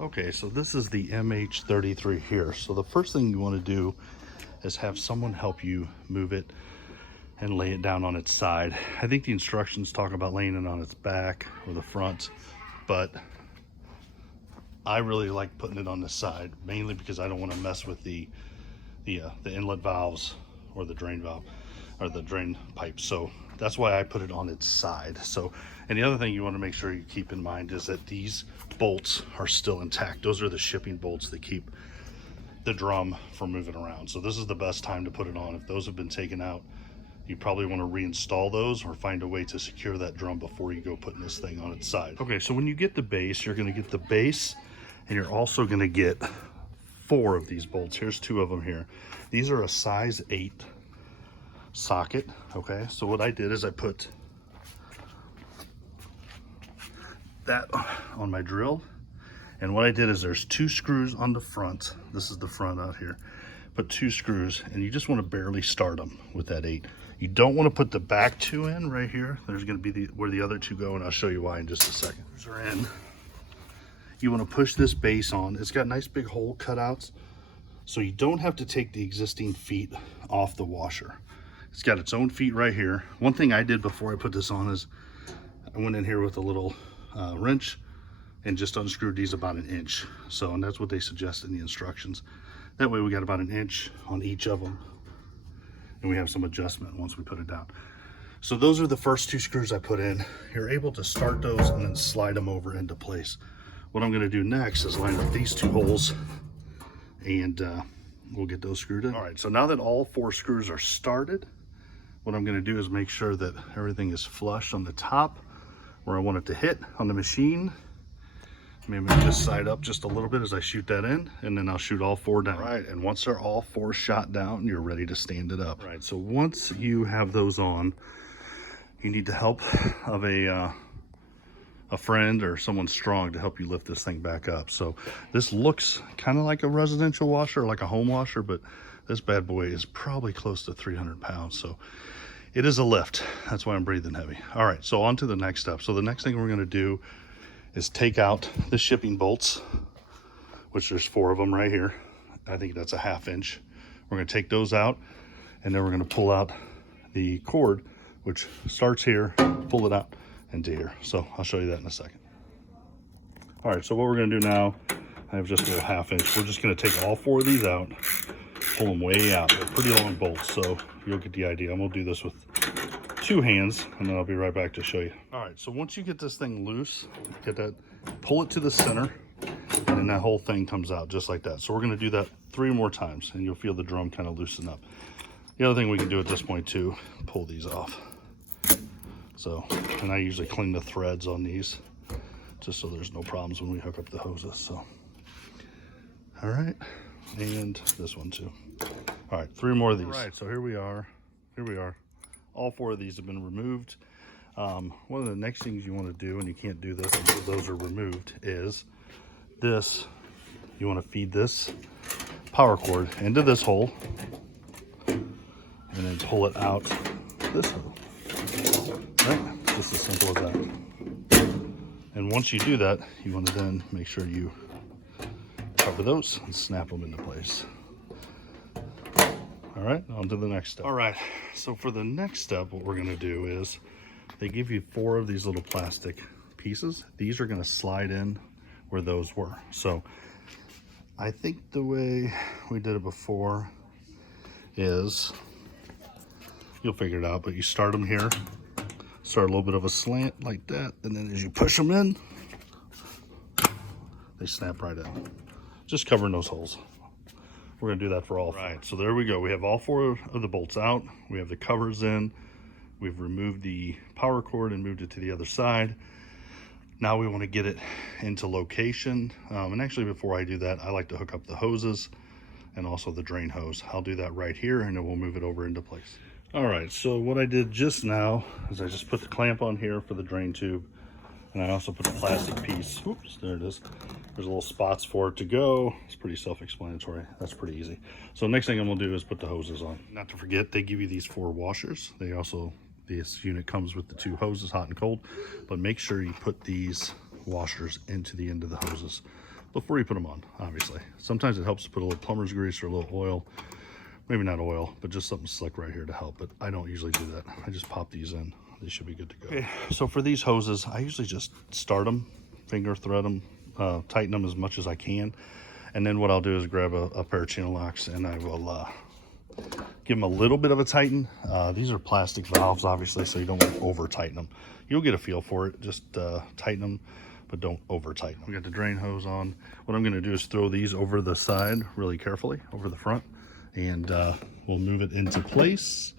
Okay, so this is the MH33 here. So the first thing you want to do is have someone help you move it and lay it down on its side. I think the instructions talk about laying it on its back or the front, but I really like putting it on the side, mainly because I don't want to mess with the inlet valves or the drain valve or the drain pipe. So that's why I put it on its side. So, and the other thing you want to make sure you keep in mind is that these bolts are still intact. Those are the shipping bolts that keep the drum from moving around. So this is the best time to put it on. If those have been taken out, you probably want to reinstall those or find a way to secure that drum before you go putting this thing on its side. Okay, so when you get the base, you're going to get the base, and you're also going to get 4 of these bolts. Here's 2 of them here. These are a size 8 socket. Okay, so what I did is I put that on my drill, and what I did is there's 2 screws on the front. This is the front out here. Put 2 screws, and you just want to barely start them with that 8. You don't want to put the back 2 in right here. There's going to be where the other 2 go, and I'll show you why in just a second. Those are in. You want to push this base on. It's got nice big hole cutouts, so you don't have to take the existing feet off the washer. It's got its own feet right here. One thing I did before I put this on is I went in here with a little wrench and just unscrewed these about 1 inch. So, and that's what they suggest in the instructions. That way we got about 1 inch on each of them, and we have some adjustment once we put it down. So those are the first 2 screws I put in. You're able to start those and then slide them over into place. What I'm going to do next is line up these 2 holes, and we'll get those screwed in. All right, so now that all 4 screws are started, what I'm going to do is make sure that everything is flush on the top where I want it to hit on the machine. Maybe just side up just a little bit as I shoot that in, and then I'll shoot all 4 down. All right, and once they're all 4 shot down, you're ready to stand it up. All right, so once you have those on, you need the help of a friend or someone strong to help you lift this thing back up. So this looks kind of like a residential washer, like a home washer, but this bad boy is probably close to 300 pounds. So it is a lift. That's why I'm breathing heavy. All right, so on to the next step. So the next thing we're going to do is take out the shipping bolts, which there's 4 of them right here. I think that's a 1/2 inch. We're going to take those out, and then we're going to pull out the cord, which starts here, pull it out into here. So I'll show you that in a second. All right, so what we're going to do now, I have just a little 1/2 inch. We're just going to take all 4 of these out, pull them way out. They're pretty long bolts, so you'll get the idea. I'm going to do this with 2 hands, and then I'll be right back to show you. All right, so once you get this thing loose, get that, pull it to the center, and then that whole thing comes out just like that. So we're going to do that 3 more times, and you'll feel the drum kind of loosen up. The other thing we can do at this point too, pull these off. So, and I usually clean the threads on these just so there's no problems when we hook up the hoses. So, all right, and this one too. All right, 3 more of these. All right, so here we are. All 4 of these have been removed. One of the next things you want to do, and you can't do this until those are removed, is this. You want to feed this power cord into this hole and then pull it out this hole. Right? Just as simple as that. And once you do that, you want to then make sure you cover those and snap them into place. All right, on to the next step. All right, so for the next step, what we're going to do is they give you 4 of these little plastic pieces. These are going to slide in where those were. So I think the way we did it before is, you'll figure it out, but you start them here, start a little bit of a slant like that, and then as you push them in, they snap right in. Just covering those holes. We're going to do that for all 4. Right, so there we go. We have all 4 of the bolts out. We have the covers in. We've removed the power cord and moved it to the other side. Now we want to get it into location. And actually, before I do that, I like to hook up the hoses and also the drain hose. I'll do that right here, and then we'll move it over into place. All right, so what I did just now is I just put the clamp on here for the drain tube, and I also put a plastic piece. Oops, there it is. There's little spots for it to go. It's pretty self-explanatory. That's pretty easy. So next thing I'm gonna do is put the hoses on. Not to forget, they give you these 4 washers. They also, this unit comes with the 2 hoses, hot and cold, but make sure you put these washers into the end of the hoses before you put them on, obviously. Sometimes it helps to put a little plumber's grease or a little oil. Maybe not oil, but just something slick right here to help. But I don't usually do that. I just pop these in. They should be good to go. Okay, so for these hoses, I usually just start them, finger thread them, tighten them as much as I can. And then what I'll do is grab a pair of channel locks and I will give them a little bit of a tighten. These are plastic valves, obviously, so you don't want to over tighten them. You'll get a feel for it. Just tighten them, but don't over tighten them. We got the drain hose on. What I'm going to do is throw these over the side really carefully, over the front, and we'll move it into place.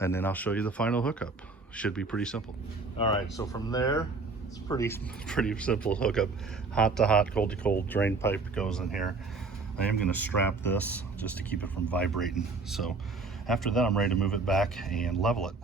And then I'll show you the final hookup. Should be pretty simple. All right, so from there, it's pretty simple hookup. Hot to hot, cold to cold, drain pipe goes in here. I am gonna strap this just to keep it from vibrating. So after that, I'm ready to move it back and level it.